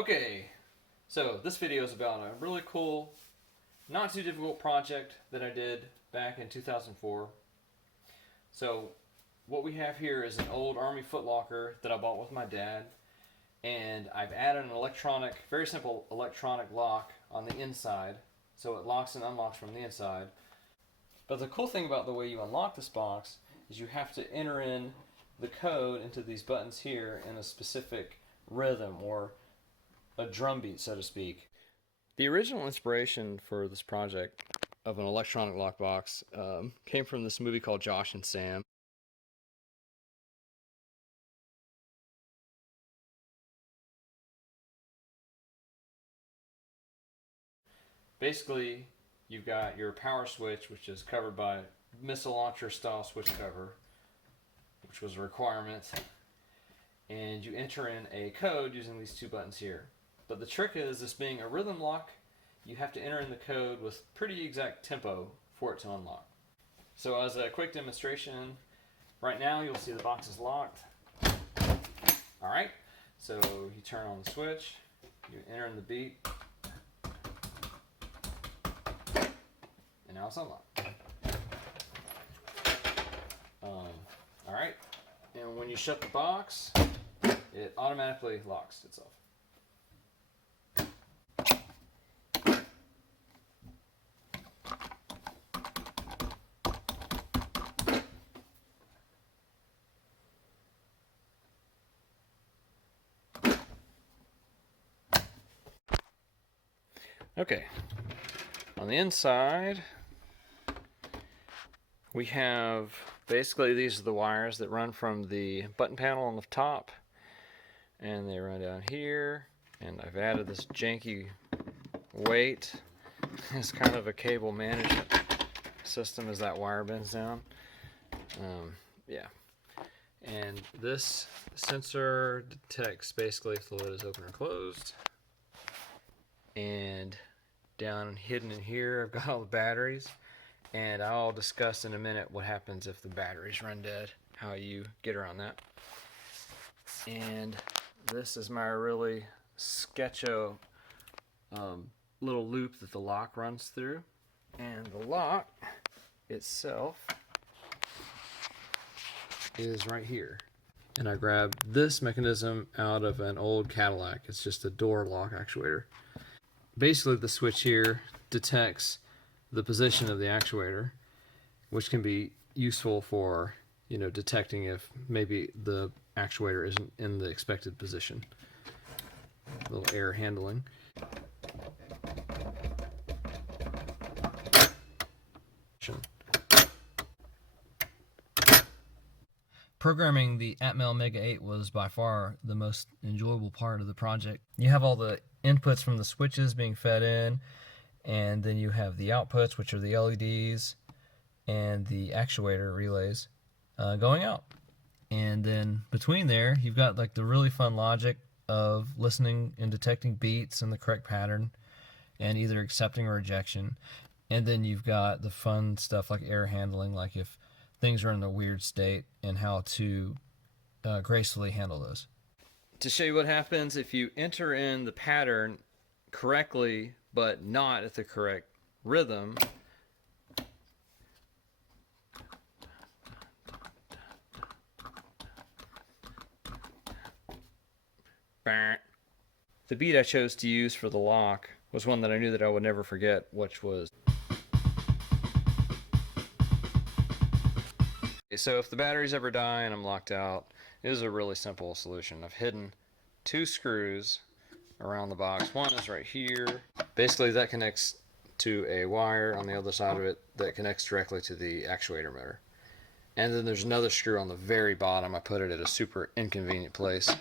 Okay, so this video is about a really cool, not too difficult project that I did back in 2004. So what we have here is an old Army footlocker that I bought with my dad, and I've added an electronic, very simple electronic lock on the inside, so it locks and unlocks from the inside. But the cool thing about the way you unlock this box is you have to enter in the code into these buttons here in a specific rhythm, or a drum beat, so to speak. The original inspiration for this project of an electronic lockbox came from this movie called Josh and Sam. Basically, you've got your power switch, which is covered by missile launcher style switch cover, which was a requirement, and you enter in a code using these two buttons here. But the trick is, this being a rhythm lock, you have to enter in the code with pretty exact tempo for it to unlock. So as a quick demonstration, right now you'll see the box is locked. Alright, so you turn on the switch, you enter in the beat, and now it's unlocked. Alright, and when you shut the box, it automatically locks itself. Okay, on the inside we have, basically these are the wires that run from the button panel on the top, and they run down here, and I've added this janky weight. It's kind of a cable management system as that wire bends down. Yeah, and this sensor detects basically if the lid is open or closed. And down hidden in here I've got all the batteries, and I'll discuss in a minute what happens if the batteries run dead, how you get around that. And this is my really sketcho little loop that the lock runs through, and the lock itself is right here. And I grabbed this mechanism out of an old Cadillac. It's just a door lock actuator. Basically, the switch here detects the position of the actuator, which can be useful for, detecting if maybe the actuator isn't in the expected position. A little air handling. Programming the Atmel mega8 was by far the most enjoyable part of the project. You have all the inputs from the switches being fed in, and then you have the outputs, which are the LEDs, and the actuator relays going out. And then between there, you've got like the really fun logic of listening and detecting beats in the correct pattern, and either accepting or rejection. And then you've got the fun stuff like air handling, like if things are in a weird state, and how to gracefully handle those. To show you what happens if you enter in the pattern correctly but not at the correct rhythm, the beat I chose to use for the lock was one that I knew that I would never forget, which was. So if the batteries ever die and I'm locked out, it is a really simple solution. I've hidden two screws around the box. One is right here. Basically that connects to a wire on the other side of it that connects directly to the actuator motor. And then there's another screw on the very bottom. I put it at a super inconvenient place.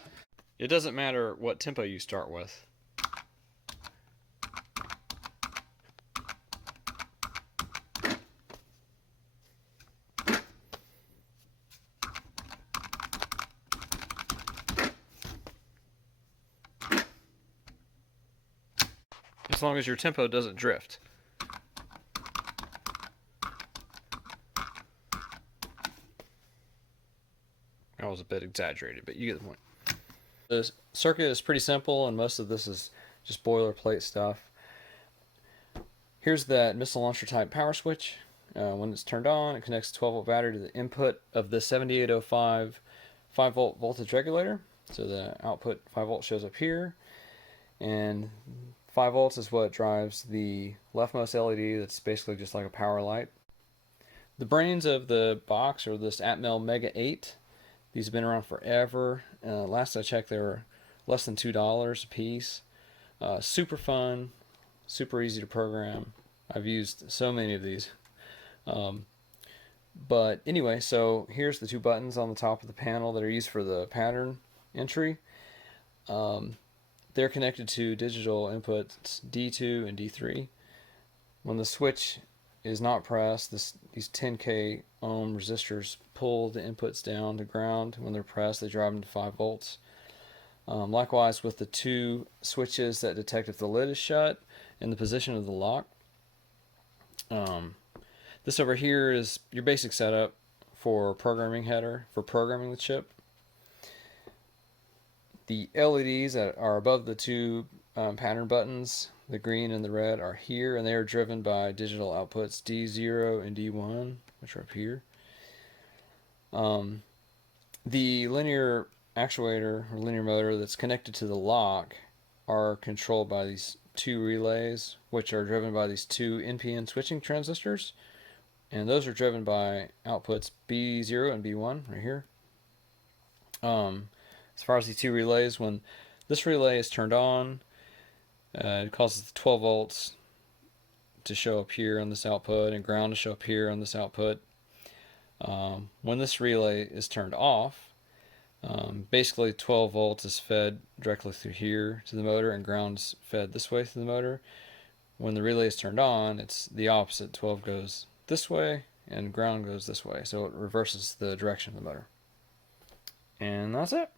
It doesn't matter what tempo you start with. As long as your tempo doesn't drift. That was a bit exaggerated, but you get the point. The circuit is pretty simple, and most of this is just boilerplate stuff. Here's that missile launcher type power switch. When it's turned on, it connects a 12 volt battery to the input of the 7805 5 volt voltage regulator. So the output 5 volts shows up here, and 5 volts is what drives the leftmost LED that's basically just like a power light. The brains of the box are this Atmel mega8. These have been around forever. Last I checked, they were less than $2 a piece. Super fun, super easy to program. I've used so many of these. But anyway, so here's the two buttons on the top of the panel that are used for the pattern entry. They're connected to digital inputs D2 and D3. When the switch is not pressed, these 10K ohm resistors pull the inputs down to ground. When they're pressed, they drive them to 5 volts. Likewise with the two switches that detect if the lid is shut and the position of the lock. This over here is your basic setup for programming header, for programming the chip. The LEDs that are above the two pattern buttons, the green and the red, are here, and they are driven by digital outputs D0 and D1, which are up here. The linear actuator or linear motor that's connected to the lock are controlled by these two relays, which are driven by these two NPN switching transistors, and those are driven by outputs B0 and B1 right here. As far as the two relays, when this relay is turned on, it causes the 12 volts to show up here on this output and ground to show up here on this output. When this relay is turned off, basically 12 volts is fed directly through here to the motor, and ground's fed this way through the motor. When the relay is turned on, it's the opposite. 12 goes this way and ground goes this way, so it reverses the direction of the motor. And that's it.